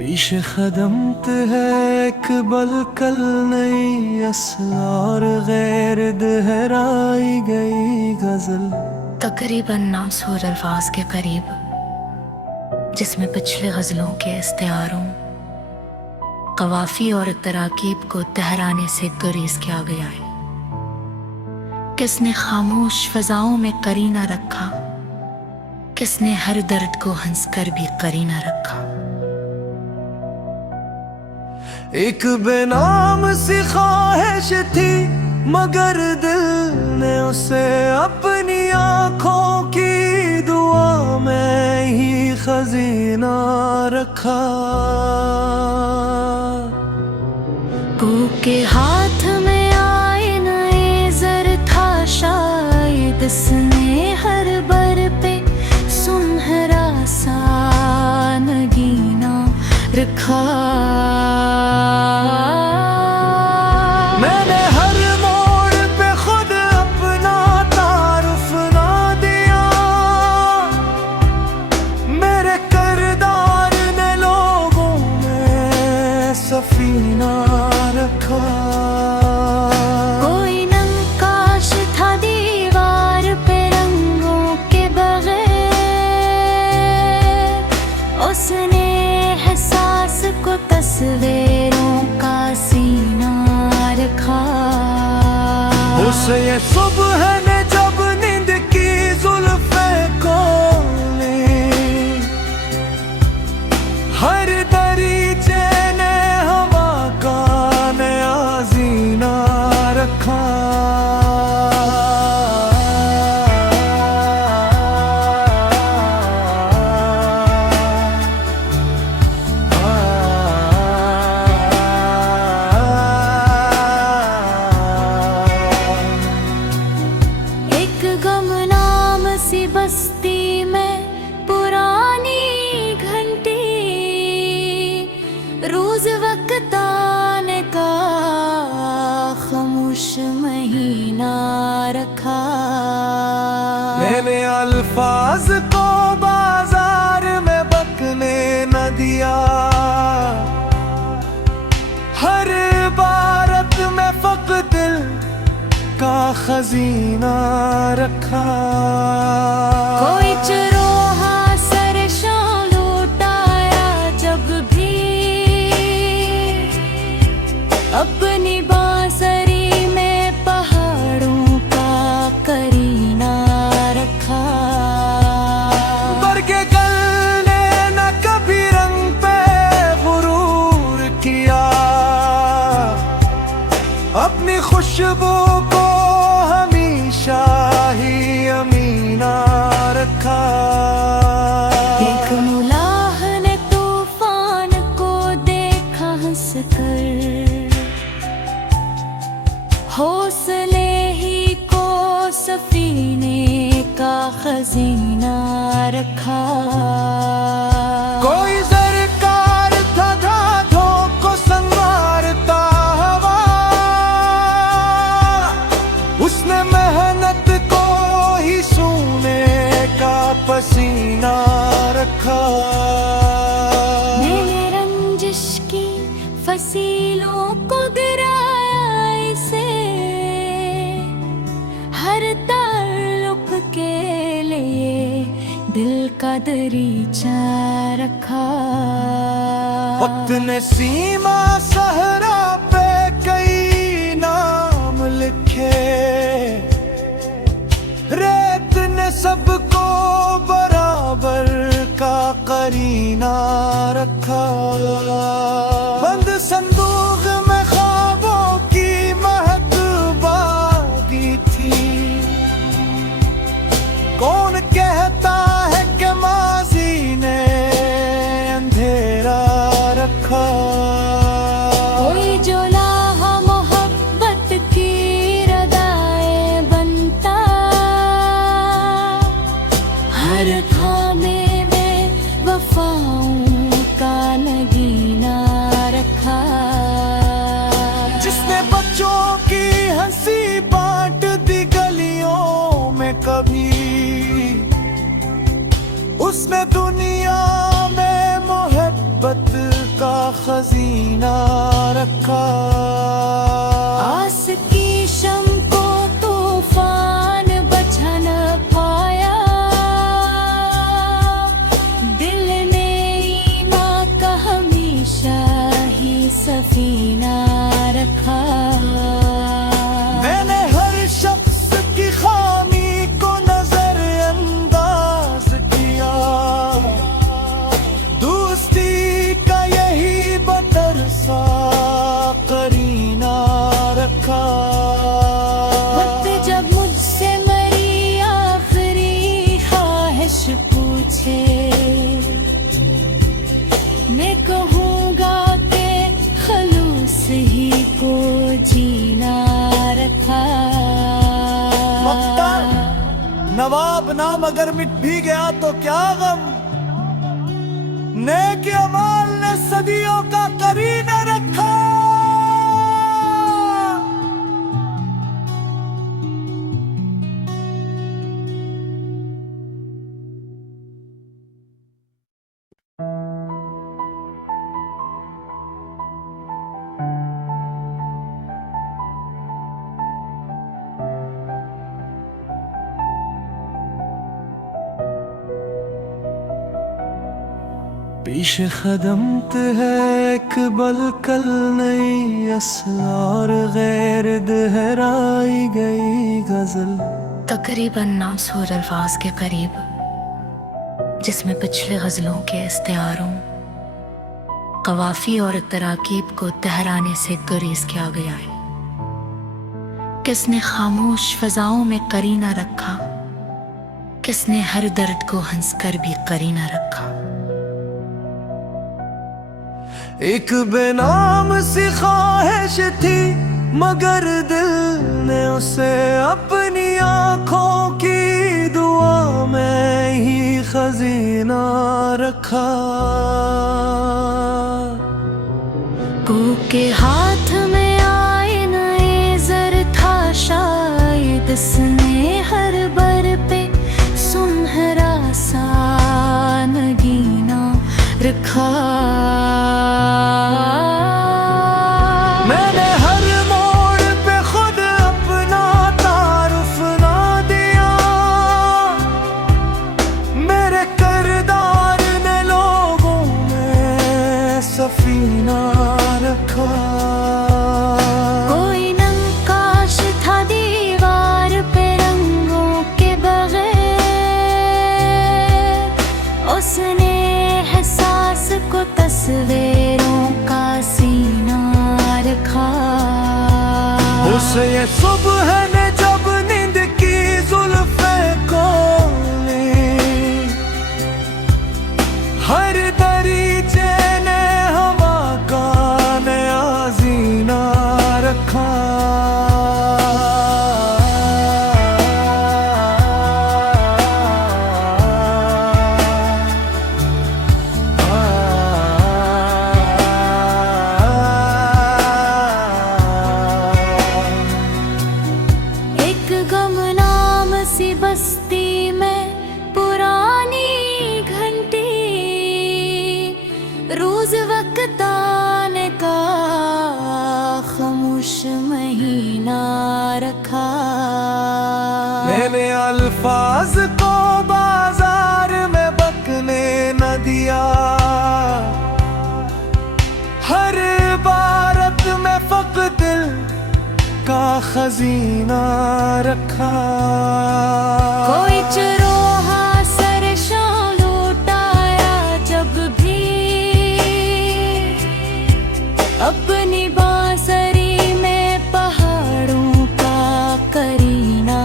पीछे खदमत है एक बलकल नई असरार गैर दोहराई गई गजल। तकरीबन 900 अल्फाज के करीब, जिसमें पिछले गज़लों के इस्तिआरों, कवाफी और तराकीब को तहराने से गुरेज किया गया है। किसने खामोश फजाओं में करीना रखा, किसने हर दर्द को हंसकर भी करीना रखा। एक बेनाम सी ख्वाहिश थी मगर दिल ने उसे अपनी आंखों की दुआ में ही खजीना रखा। के हाथ में आए नए जर था शायद, इसने हर बर पे सुनहरा सा नगीना रखा। मैंने हर मोड़ पे खुद अपना तारुफ ना दिया, मेरे किरदार ने लोगों में सफीना रखा। कोई नक्काश था दीवार पे रंगों के बगैर, उसने एहसास को तस्वीरों का सीना रखा। उसे ये सुबह ने जब नींद की जुल्फे खोली, हर दरीचे ने हवा का नया जीना रखा। बस्ती में पुरानी घंटी, रोज वक्त आने का खामोश महीना रखा। मैंने अल्फाज को बाजार में बकने न दिया, हर इबारत में फक़त दिल का खजीना रखा। कोई चरोहा सरशां लौटाया जब भी, अपनी बांसुरी में पहाड़ों का करीना रखा। बरके गल ने न कभी रंग पे गुरूर किया, अपनी खुशबू को हमेशा ही अमीना रखा। एक मुलाह ने तूफान को देखा हंसकर, हौसले ही को सफीने का खजीना रखा। कोई सरकार था धाधों को संवारता हवा, उसने मेहनत को ही सोने का पसीना रखा। मैंने रंजिश की फसीलों को गिराया इसे, हर ताल्लुक के लिए दिल का दरीचा रखा। वक्त ने सीमा सहरा पे कई नाम लिखे, रेत ने सबको बराबर का करीना रखा। बंद संदूक में ख्वाबों की महक बागी थी, कौन कहता है कि माजी ने अंधेरा रखा। कोई जो लाहा मोहब्बत की रदाए बनता, हर खामे में वफाओं का नगीना सफीना रखा। मैंने हर शख्स की खामी को नजरअंदाज किया, दोस्ती का यही बदरसा करीना रखा। वक्त जब मुझसे मरी आखिरी ख्वाहिश पूछे, मैं कहूँगा कि खलूस ही को जीना रखा। मक्ता नवाब नाम अगर मिट भी गया तो क्या गम, नेक अमाल ने सदियों का करीना रखा। पीछे खदमत है इकबल कल नई असलार गैर दोहराई गई गजल। तकरीबन 900 अल्फाज के करीब, जिसमें पिछले गजलों के इस्तिआरों, कवाफी और तराकीब को तहराने से गुरेज किया गया है। किसने खामोश फिजाओं में करीना रखा, किसने हर दर्द को हंसकर भी करीना रखा। एक बेनाम सी ख्वाहिश थी मगर दिल ने उसे अपनी आंखों की दुआ में ही खजीना रखा। के हाथ में आए नए जर था शायद, इसने हर बर पे सुनहरा सा नगीना रखा। मैंने हर मोड़ पे खुद अपना तारुफ ना दिया, मेरे किरदार ने लोगों में सफीना रखा। कोई नक्काश था दीवार पे रंगों के बगैर, उसने एहसास को तस्वीरों का सीना रखा। उसे ये सुबह ने जब नींद की जुल्फे को ली, हर दरीचे ने हवा का नया जीना रखा। बस्ती में पुरानी घंटी, रोज वक्त आने का खामोश महीना रखा। मैंने अल्फाज को बाजार में बकने न दिया, हर इबारत में फक़्त दिल का खजीना रखा। कोई चरोहा सरशां लौटाया जब भी, अपनी बांसुरी में पहाड़ों का करीना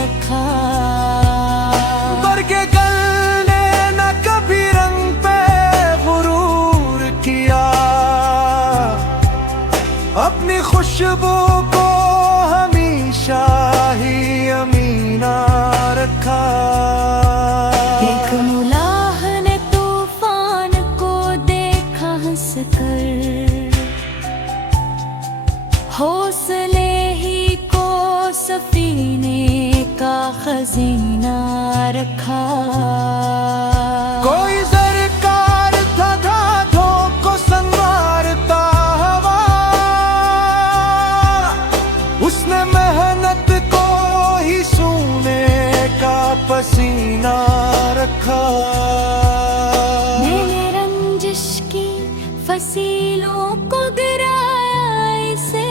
रखा। बरके गल ने न कभी रंग पे गुरूर किया, अपनी खुशबू को हमेशा ही अमीना रखा। एक मुलाह ने तूफान को देखा हंस कर, हौसले ही को सफीने का खजीना रखा। कोई सरकार था धाधों को संवारता हवा, उसने मेहनत को ही सोने का पसीना रखा। मैंने रंजिश की फसीलों को गिराया इसे,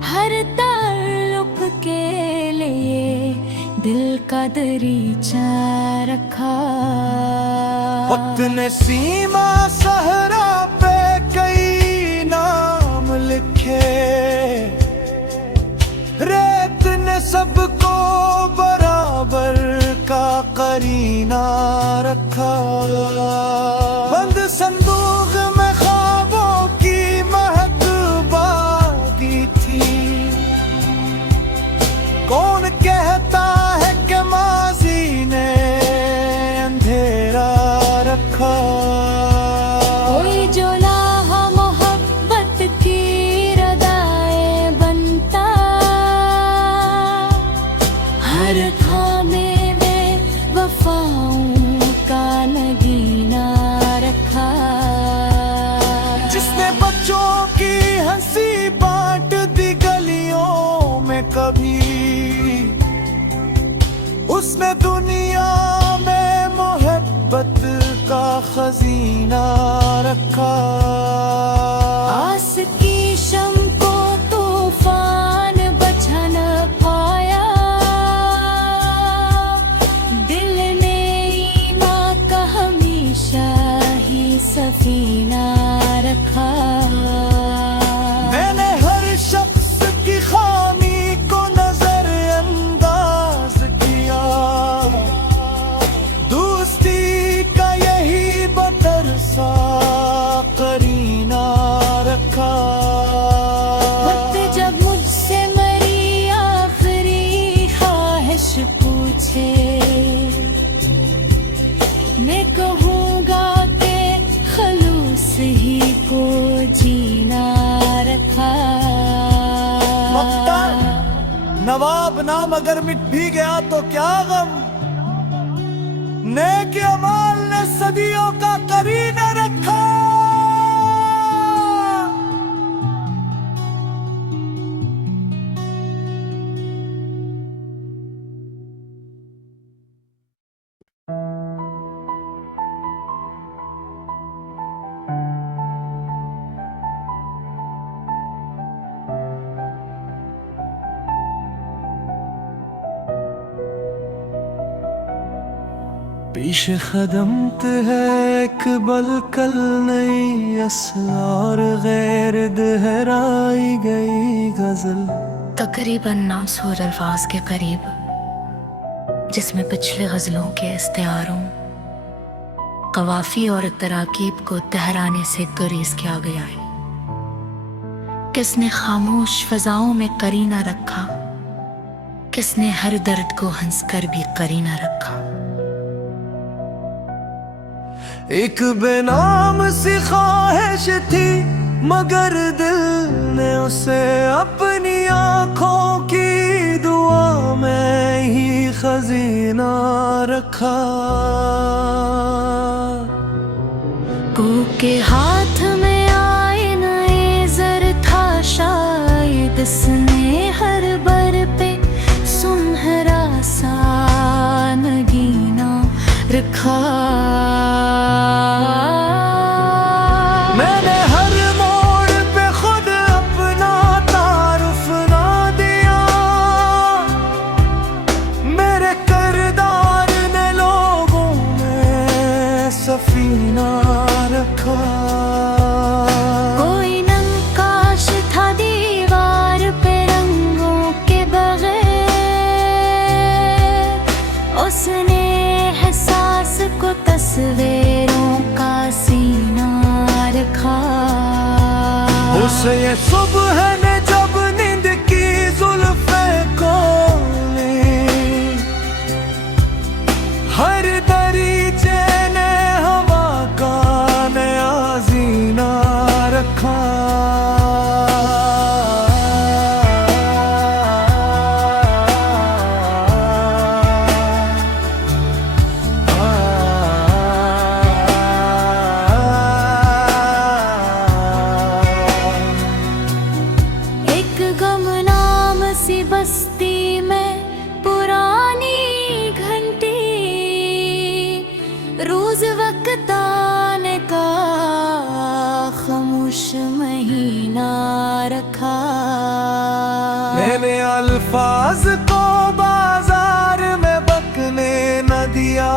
हर ताल्लुक के लिए दिल का दरीचा रखा। वक्त ने सीमा सहरा पे कई नाम लिखे, रेत ने सबको बराबर का करीना रखा। बंद संदूक में ख्वाबों की महक बागी थी, कौन कहता है कि माजी ने अंधेरा रखा। कोई जो लाहा मोहब्बत की रदाए बनता, हर थामे में वफाओं का नगीना रखा। जिसने बच्चों की हंसी बांट दी गलियों में कभी, उसने दुनिया में मोहब्बत का खजीना रखा। आस की शम को तूफान बचा न पाया, दिल ने ईमान का हमेशा ही सफीना रखा। मैंने हर शख्स की खामी को नजरअंदाज किया, दोस्ती का यही बदरसा करीना रखा। वक्त जब मुझसे मरी आखिरी ख्वाहिश पूछे, मैं कहूँगा कि खलूस ही को जीना रखा। मख्तार नवाब नाम अगर मिट भी गया तो क्या गम, नेक अमाल ने सदियों का करीना रखा। पेश खदमत है एक बलकल नई असरार गैर दोहराई गई गजल। तकरीबन 900 अल्फाज के करीब, जिसमें पिछले गजलों के इस्तेआरों, कवाफी और तराकीब को तहराने से गुरेज किया गया है। किसने खामोश फजाओं में करीना रखा, किसने हर दर्द को हंसकर भी करीना रखा। एक बेनाम सी ख्वाहिश थी मगर दिल ने उसे अपनी आंखों की दुआ में ही खजीना रखा। के हाथ में आए नए जर था शायद, इसने हर बर पे सुनहरा सा नगीना रखा। मैंने हर मोड़ पे खुद अपना तारुफ ना दिया, मेरे किरदार ने लोगों में सफीना रखा। कोई नक्काश था दीवार पे रंगों के बगैर, उसने एहसास को तस्वीरों का सीना रखा। उसे ये सुबह ने जब नींद की जुल्फे खोली, हर दरीचे ने हवा का नया जीना रखा। अल्फाज को बाजार में बकने न दिया।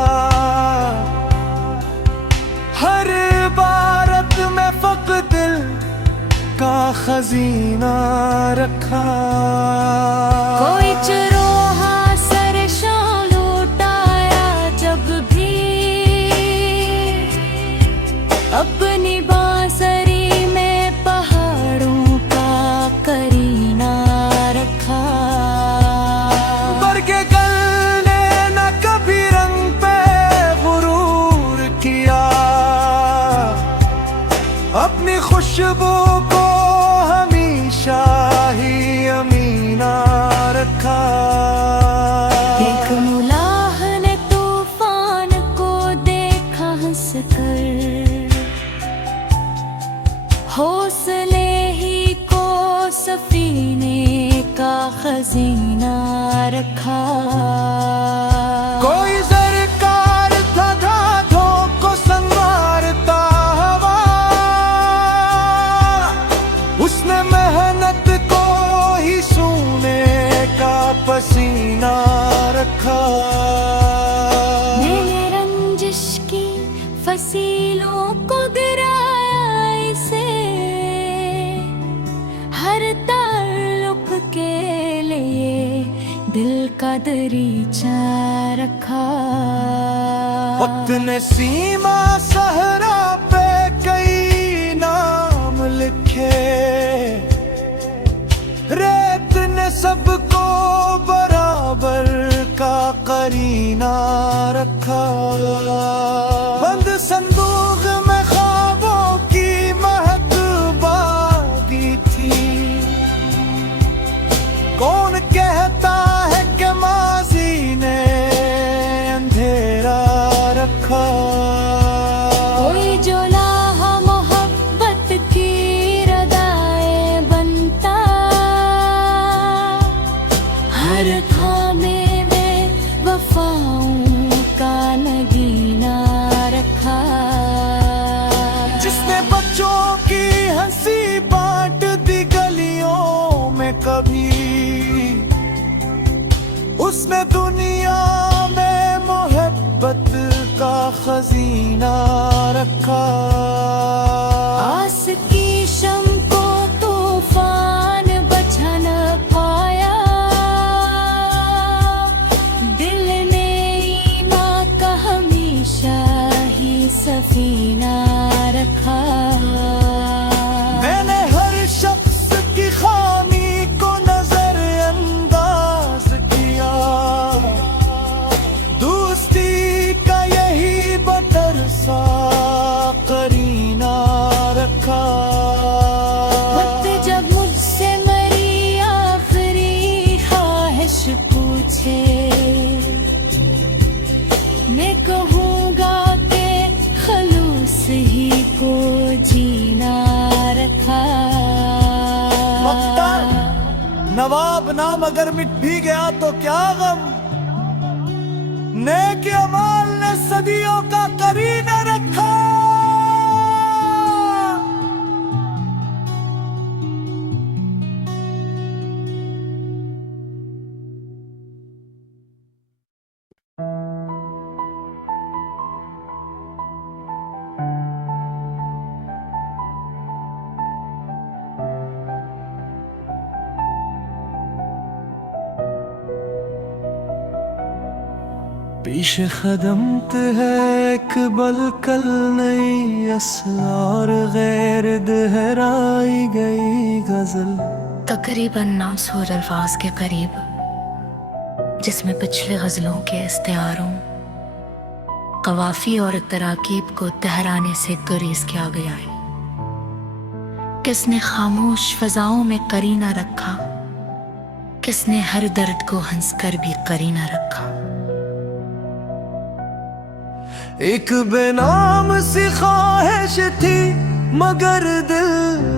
हर इबारत में फक़त दिल का खजीना रखा। कोई चरोहा सरशां लौटाया जब भी अपनी बांसुरी में पहाड़ों का करीना रखा। बरके गल ने न कभी रंग पे गुरूर किया। अपनी खुशबू को हमेशा ही अमीना रखा। एक मुलाह ने तूफान को देखा हंस कर, हौसले ही को सफीने का खजीना रखा। कोई सरकार था धाधों को संवारता हवा। उसने मेहनत को ही सोने का पसीना रखा। मैंने रंजिश की फसीलों को गिराया इसे, हर ताल्लुक के लिए दिल का दरीचा रखा। वक्त ने सीमा सहरा पे कई नाम लिखे। रेत ने सबको बराबर का करीना रखा। बंद संदूक में ख्वाबों की महक बागी थी। कौन कहता है कि माजी ने अंधेरा रखा। कोई जो लाहा मोहब्बत की रदाए बनता, हर थामे में वफाओं का नगीना रखा। जिसने बच्चों की हंसी बांट दी गलियों में कभी। उसने दुनिया में मोहब्बत का खजीना रखा। आस की शम को तूफान बचा न पाया। दिल ने ईमान का हमेशा ही सफीना रखा। मैंने हर शख्स की खामी को नजरअंदाज किया। दोस्ती का यही बतरसा करीना रखा। वक्त जब मुझसे मेरी आखिरी ख्वाहिश पूछे, मैं कहूँगा कि खलूस ही को जीना रखा। मक्ता नवाब नाम अगर मिट भी गया तो क्या गम। नेक अमाल ने सदियों का करीना रखा। पेश खदमत है एक बलकल नई असरार गैर दोहराई गई गजल। तकरीबन 900 अल्फाज के करीब, जिसमें पिछले गजलों के इस्तेआरों, कवाफी और तराकीब को तहराने से गुरेज किया गया है। किसने खामोश फजाओं में करीना रखा, किसने हर दर्द को हंसकर भी करीना रखा। एक बेनाम सी ख्वाहिश थी मगर दिल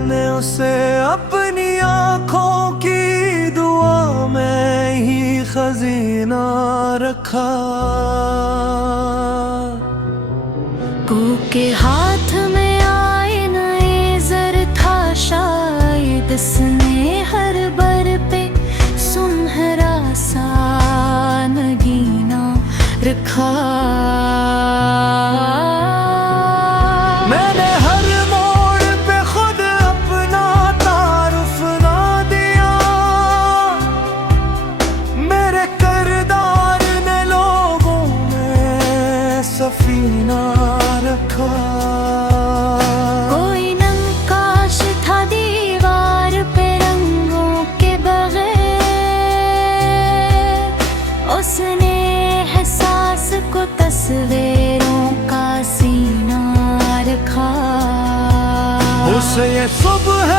ने उसे अपनी आंखों की दुआ में ही खजीना रखा। के हाथ में आए नए जर था शायद, इसने हर बर पे सुनहरा रखा। मैंने हर मोड़ पे खुद अपना तारुफ ना दिया, मेरे किरदार ने लोगों में सफीना रखा। कोई नक्काश था दीवार पे रंगों के बगैर, उसने एहसास को तस्वीरों का सीना रखा। उसे ये सुबह